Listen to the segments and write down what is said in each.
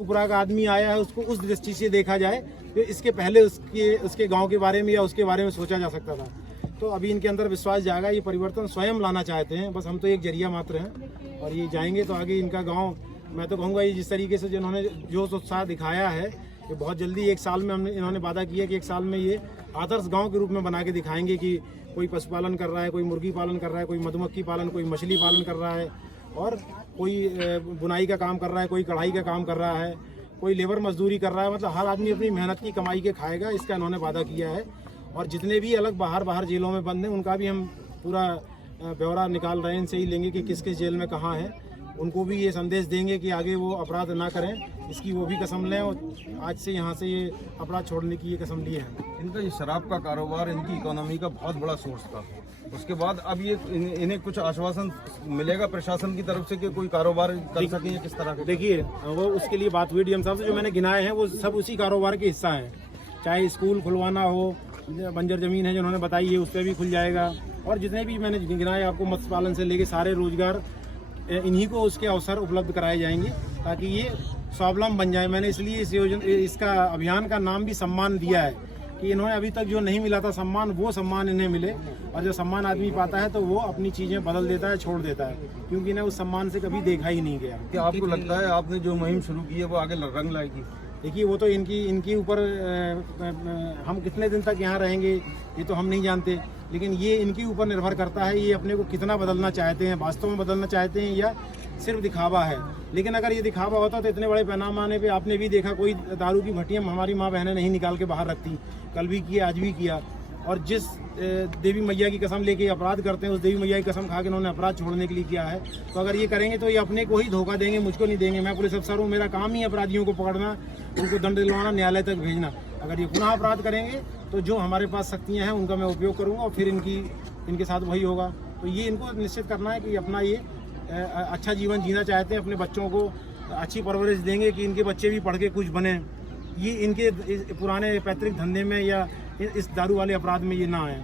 पुरा का आदमी आया है उसको उस दृष्टि से देखा जाए तो इसके पहले उसके गांव के बारे में या उसके बारे में सोचा जा सकता था। तो अभी इनके अंदर विश्वास जागा, ये परिवर्तन स्वयं लाना चाहते हैं, बस हम तो एक जरिया मात्र हैं और ये जाएंगे तो आगे इनका गांव, मैं तो कहूँगा ये जिस तरीके से जिन्होंने जोश उत्साह दिखाया है ये बहुत जल्दी 1 साल में इन्होंने वादा किया कि 1 साल में ये आदर्श गाँव के रूप में बना के दिखाएंगे कि कोई पशुपालन कर रहा है, कोई मुर्गी पालन कर रहा है, कोई मधुमक्खी पालन, कोई मछली पालन कर रहा है और कोई बुनाई का काम कर रहा है, कोई कढ़ाई का काम कर रहा है, कोई लेबर मजदूरी कर रहा है। मतलब हर आदमी अपनी मेहनत की कमाई के खाएगा, इसका इन्होंने वादा किया है। और जितने भी अलग बाहर जेलों में बंद हैं उनका भी हम पूरा ब्यौरा निकाल रहे हैं, इनसे ही लेंगे कि किस किस जेल में कहाँ है, उनको भी ये संदेश देंगे कि आगे वो अपराध ना करें, इसकी वो भी कसम लें और आज से यहाँ से ये अपराध छोड़ने की ये कसम लिए हैं। इनका ये शराब का कारोबार इनकी इकोनॉमी का बहुत बड़ा सोर्स था। उसके बाद अब ये इन्हें कुछ आश्वासन मिलेगा प्रशासन की तरफ से कि कोई कारोबार कर सकें या किस तरह के? देखिए वो उसके लिए बात हुई डीएम साहब से, जो मैंने गिनाए हैं वो सब उसी कारोबार के हिस्सा हैं। चाहे स्कूल खुलवाना हो, बंजर जमीन है जो उन्होंने बताई है उस पर भी खुल जाएगा, और जितने भी मैंने गिनाए आपको मत्स्य पालन से लेके सारे रोजगार इन्हीं को उसके अवसर उपलब्ध कराए जाएंगे ताकि ये स्वावलंबन बन जाए। मैंने इसलिए इसका अभियान का नाम भी सम्मान दिया है कि इन्होंने अभी तक जो नहीं मिला था सम्मान, वो सम्मान इन्हें मिले, और जो सम्मान आदमी पाता है तो वो अपनी चीज़ें बदल देता है, छोड़ देता है, क्योंकि इन्हें उस सम्मान से कभी देखा ही नहीं गया। क्या आपको लगता है आपने जो मुहिम शुरू की है वो आगे रंग लाएगी? देखिए वो तो इनकी ऊपर हम कितने दिन तक यहाँ रहेंगे ये तो हम नहीं जानते, लेकिन ये इनके ऊपर निर्भर करता है ये अपने को कितना बदलना चाहते हैं, वास्तव में बदलना चाहते हैं या सिर्फ दिखावा है। लेकिन अगर ये दिखावा होता तो इतने बड़े पैमाने पे आपने भी देखा कोई दारू की भट्टियाँ हमारी माँ बहनें नहीं निकाल के बाहर रखती, कल भी किया आज भी किया। और जिस देवी मैया की कसम लेके अपराध करते हैं उस देवी मैया की कसम खा के उन्होंने अपराध छोड़ने के लिए किया है। तो अगर ये करेंगे तो ये अपने को ही धोखा देंगे, मुझको नहीं देंगे। मैं पुलिस अफसर हूँ, मेरा काम ही अपराधियों को पकड़ना, उनको दंड दिलवाना, न्यायालय तक भेजना। अगर ये पुनः अपराध करेंगे तो जो हमारे पास शक्तियाँ हैं उनका मैं उपयोग करूँगा और फिर इनके साथ वही होगा। तो ये इनको निश्चित करना है कि अपना ये अच्छा जीवन जीना चाहते हैं, अपने बच्चों को अच्छी परवरिश देंगे कि इनके बच्चे भी पढ़ के कुछ बने, ये इनके पुराने पैतृक धंधे में या इस दारू वाले अपराध में ये ना आए।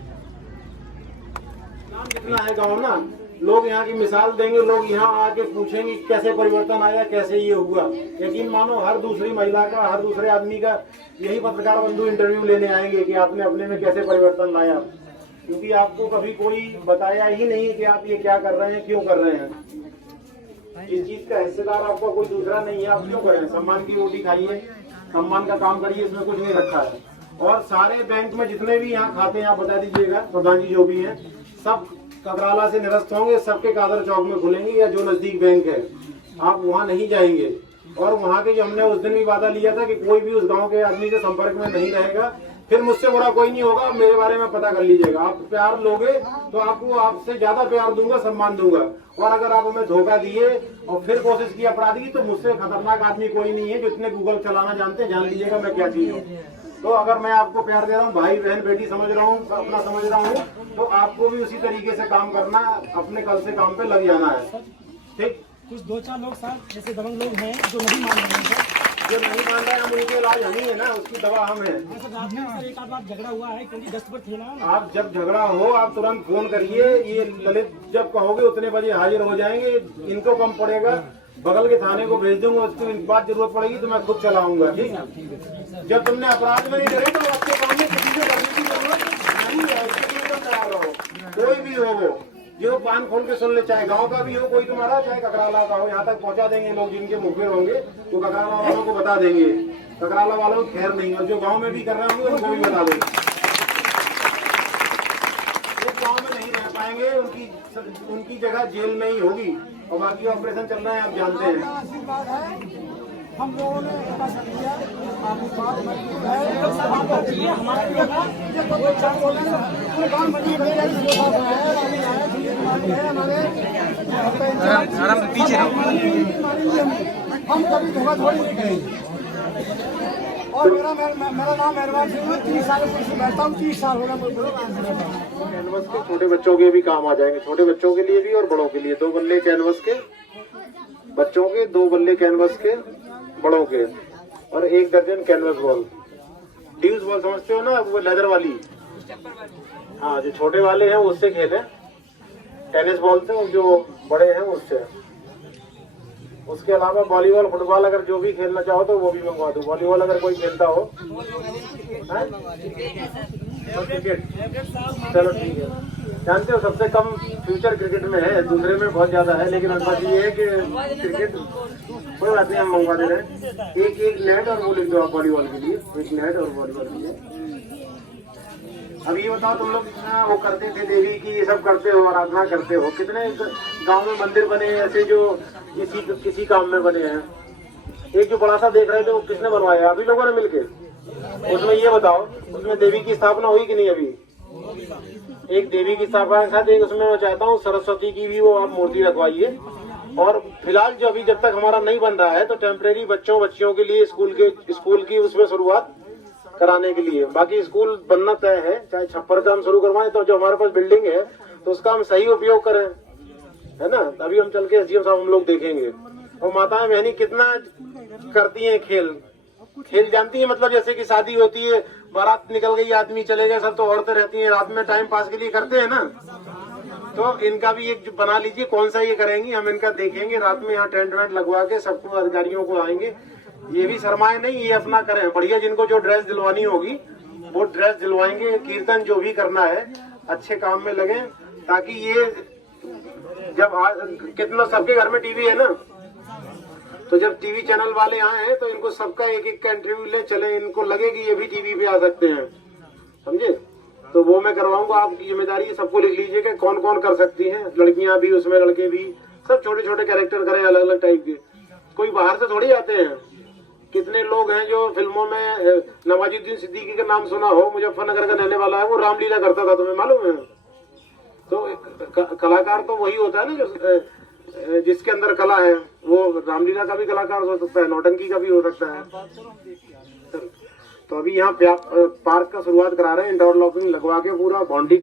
नाम कितना है गाँव ना, लोग यहाँ की मिसाल देंगे, लोग यहाँ आके पूछेंगे कैसे परिवर्तन आया, कैसे ये हुआ। यकीन मानो हर दूसरी महिला का, हर दूसरे आदमी का यही पत्रकार बंधु इंटरव्यू लेने आएंगे कि आपने अपने में कैसे परिवर्तन लाया, क्योंकि आपको कभी कोई बताया ही नहीं कि आप ये क्या कर रहे हैं, क्यों कर रहे हैं। इस चीज का हिस्सेदार आपको कोई दूसरा नहीं है, आप क्यों कर रहे हैं? सम्मान की रोटी खाइए, सम्मान का काम करिए, इसमें कुछ नहीं रखा है। और सारे बैंक में जितने भी यहाँ खाते हैं आप बता दीजिएगा, प्रधान जी जो भी हैं, सब ककराला से निरस्त होंगे, सबके कादर चौक में खुलेंगे या जो नजदीक बैंक है, आप वहाँ नहीं जाएंगे। और वहाँ के जो हमने उस दिन भी वादा लिया था कि कोई भी उस गांव के आदमी के संपर्क में नहीं रहेगा, फिर मुझसे बुरा कोई नहीं होगा, मेरे बारे में पता कर लीजिएगा। आप प्यार लोगे तो आपको आपसे ज्यादा प्यार दूंगा, सम्मान दूंगा। और अगर आप हमें धोखा दिए और फिर कोशिश की अपराध की, तो मुझसे खतरनाक आदमी कोई नहीं है। जितने गूगल चलाना जानते हैं, जान लीजिएगा मैं क्या चीज हूँ। तो अगर मैं आपको प्यार दे रहा हूँ, भाई बहन बेटी समझ रहा हूँ, अपना समझ रहा हूँ, तो आपको भी उसी तरीके से काम करना, अपने कल से काम पे लग जाना है। ठीक, कुछ 2-4 लोग सर ऐसे दबंग लोग हैं जो नहीं मान रहे हैं। जो नहीं मान रहे हम उनके इलाज हम ही है ना, उसकी दवा हम है। रात में सर एक आध बार झगड़ा हुआ है क्योंकि गश्त पर थे ना। आप जब झगड़ा हो आप तुरंत फोन करिए, ये ललित जब कहोगे उतने बजे हाजिर हो जाएंगे। इनको कम पड़ेगा, बगल के थाने को भेज दूंगा, उसको एक बात जरूरत पड़ेगी तो मैं खुद चलाऊंगा। ठीक है, जब तुमने अपराध में नहीं करे तो आपके काम में किसी से करने की जरूरत नहीं है। इसके लिए तो तैयार रहो, कोई भी हो वो, जो पान खोल के सुन ले, चाहे गांव का भी हो कोई तुम्हारा, चाहे ककराला का हो, यहाँ तक पहुँचा देंगे लोग जिनके मुखबिर होंगे, तो ककराला वालों को बता देंगे। ककराला वालों को खैर नहीं, और जो गांव में भी कर रहे होंगे उनको भी बता देंगे। एक गांव में नहीं रह पाएंगे, उनकी जगह जेल में ही होगी। और बाकी ऑपरेशन चल रहा है, आप जानते हैं। हम लोगों ने पीछे हम कभी धोखाधड़ी नहीं करेंगे। और मेरा नाम मेहरबान सिंह है, 30 साल से बैठता हूँ, 30 साल हो गया। कैनवस के छोटे बच्चों के भी काम आ जाएंगे, छोटे बच्चों के लिए भी और बड़ों के लिए। 2 बल्ले कैनवस के बच्चों के, 2 बल्ले कैनवस के बड़ों के, और 1 दर्जन कैनवस बॉल। ड्यूज बॉल समझते हो ना, वो लेदर वाली। हाँ, जो छोटे वाले हैं उससे खेलें, टेनिस बॉल से, और जो बड़े हैं उससे। उसके अलावा वॉलीबॉल फुटबॉल अगर जो भी खेलना चाहो तो वो भी मंगवा दूँ। वॉलीबॉल अगर कोई खेलता हो, क्रिकेट, चलो ठीक है। जानते हो सबसे कम फ्यूचर क्रिकेट में है, दूसरे में बहुत ज्यादा है, लेकिन बात ये है कि क्रिकेट कोई बात नहीं, हम मंगवा दे रहे हैं। एक नेट और वो लिख दो आप वॉलीबॉल के लिए, एक नेट और वॉलीबॉल के लिए। अब ये बताओ तुम लोग इतना वो करते थे देवी की, ये सब करते हो, आराधना करते हो, कितने गांव में मंदिर बने हैं ऐसे जो किसी काम में बने हैं? एक जो बड़ा सा देख रहे थे वो किसने बनवाया? अभी लोगों ने मिलके। उसमें ये बताओ उसमें देवी की स्थापना हुई कि नहीं? अभी एक देवी की स्थापना के साथ एक उसमें मैं चाहता हूँ सरस्वती की भी वो आप मूर्ति रखवाइए। और फिलहाल जो अभी जब तक हमारा नहीं बन रहा है तो टेम्परेरी बच्चियों के लिए स्कूल की उसमें शुरुआत कराने के लिए, बाकी स्कूल बनना तय है। चाहे छप्पर का हम शुरू करवाएं तो जो हमारे पास बिल्डिंग है तो उसका हम सही उपयोग करें, है ना। अभी हम चल के एसडीएम साहब हम लोग देखेंगे। और माताएं बहनी कितना करती हैं खेल जानती है, मतलब जैसे कि शादी होती है, बारात निकल गई, आदमी चले गए, सब तो औरतें रहती हैं, रात में टाइम पास के लिए करते हैं ना। तो इनका भी एक बना लीजिए, कौन सा ये करेंगी, हम इनका देखेंगे। रात में यहाँ टेंट वेंट लगवा के सबको अधिकारियों को आएंगे, ये भी शर्माए नहीं, ये अपना करें बढ़िया। जिनको जो ड्रेस दिलवानी होगी वो ड्रेस दिलवाएंगे, कीर्तन जो भी करना है अच्छे काम में लगे, ताकि ये जब कितना सबके घर में टीवी है ना, तो जब टीवी चैनल वाले आए हैं तो इनको सबका एक एक का इंटरव्यू ले चले, इनको लगे कि ये भी टीवी पे आ सकते हैं, समझे। तो वो मैं करवाऊंगा, आपकी जिम्मेदारी सबको लिख लीजिए कि कौन कौन कर सकती हैं, लड़कियां भी उसमें, लड़के भी, सब छोटे छोटे कैरेक्टर करें अलग अलग टाइप के। कोई बाहर से थोड़ी आते हैं। कितने लोग हैं जो फिल्मों में, नवाजुद्दीन सिद्दीकी का नाम सुना हो, मुजफ्फरनगर का रहने वाला है, वो रामलीला करता था, तुम्हें मालूम है। तो कलाकार तो वही होता है ना जो जिसके अंदर कला है, वो रामलीला का भी कलाकार हो सकता है, नौटंकी का भी हो सकता है। तो अभी यहाँ पार्क का शुरुआत करा रहे हैं, इंटरलॉकिंग लगवा के पूरा बाउंड्री